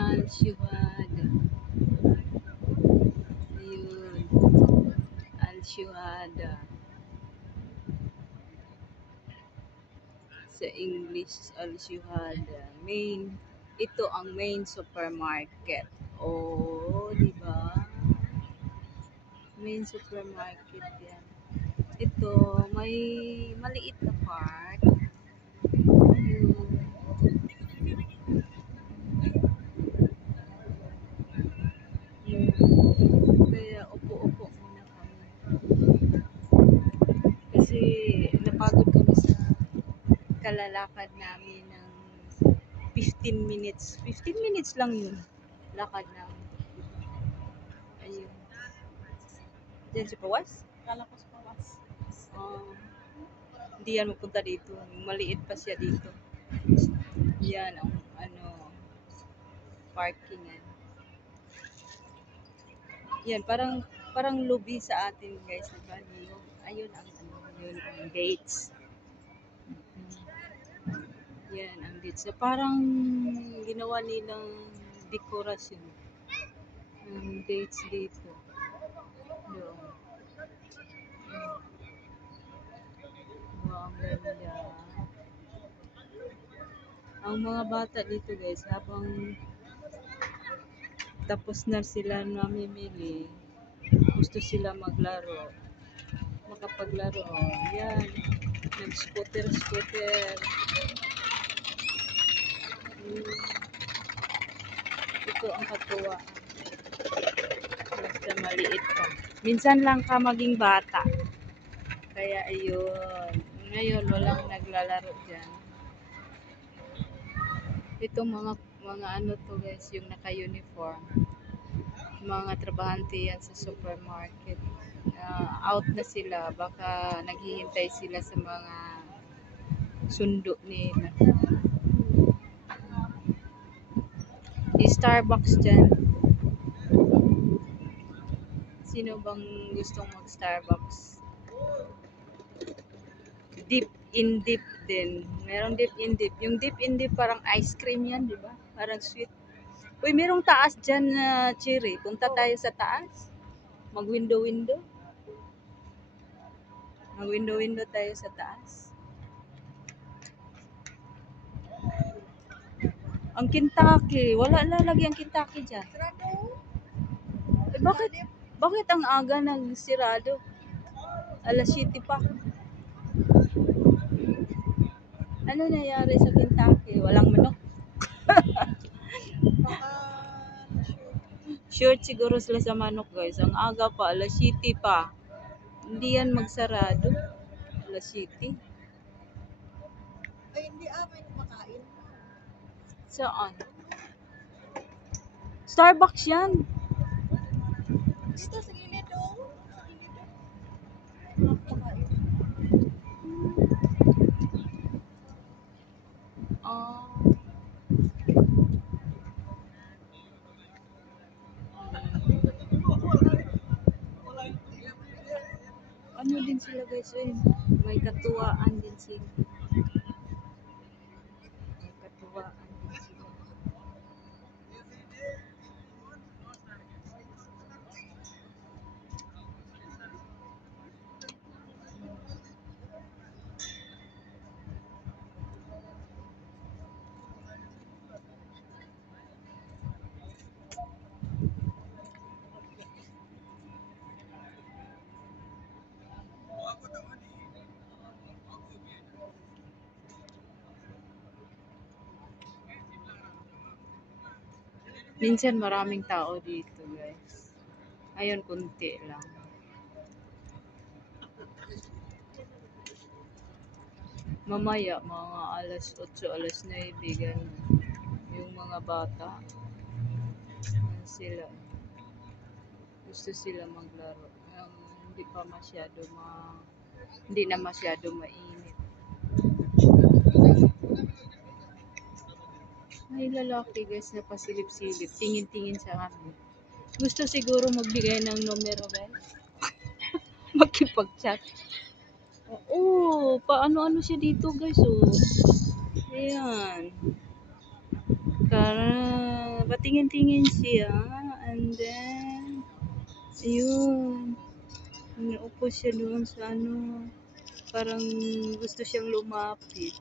Al-Shuhada. Ayun. Al-Shuhada. Sa English, Al-Shuhada. Ito ang main supermarket. Oh, di ba? Main supermarket yan. Ito, may maliit na park. Ayun. Kaya upo-upo muna kami. Kasi napagod kami sa kalalakad namin ng 15 minutes. 15 minutes lang yun. Lakad namin. Ayun. Diyan si Pawas? Kala ko sa pawas. Hindi yan mapunta dito. Maliit pa siya dito. Yan ang parking yan. Yan, parang lobby sa atin, guys, diba? Ayun yun ang gates. Yan ang gates. So, parang ginawa nilang dekorasyon ang gates dito. Doon. Wow, ang ganda. Ang mga bata dito, guys, habang tapos na sila namimili, gusto sila maglaro, makapaglaro. Yan, nag-scooter. Ito ang katuwa. Basta maliit pa. Minsan lang ka maging bata. Kaya ayun. Ngayon walang naglalaro dyan. Ito mga ano to, guys, yung naka-uniform. Mga trabahante yan sa supermarket. Out na sila. Baka naghihintay sila sa mga sundo nila. Starbucks dyan. Sino bang gustong mag-Starbucks? Dip in dip din. Merong dip in dip. Yung dip in dip parang ice cream yan, di ba? Parang sweet. Uy, merong taas dyan na cherry. Punta tayo sa taas. Mag-window-window. Mag-window-window tayo sa taas. Ang Kentucky. Wala lalagay ang Kentucky dyan. Eh, bakit ang aga nagsirado? Alas 7 pa. Ano nangyari sa Kentucky? Walang manok? Short siguro sila sa manok, guys. Ang aga pa, alas 7 pa. Hindi yan magsarado. Alas 7. Ay, hindi may kumakain. Saan? Starbucks yan. Dito sa gilid oh. Sa gilid oh. Walang kumakain. Ano din sila, guys, may katuwaan din sila. May katuwaan din sila. Minsan maraming tao dito, guys. Ayun, kunti lang. Mamaya, mga alas 8, alas 9, ganun. Yung mga bata, sila. Gusto sila maglaro. Hindi na masyado mainit. May lalaki, guys, na pasilip-silip. Tingin-tingin sa amin. Gusto siguro magbigay ng numero, guys. Makipag-chat. Oo, paano-ano siya dito, guys, oh. Ayan. Ba't patingin-tingin siya. And then, ayun. Naupo siya doon sa ano. Parang gusto siyang lumapit.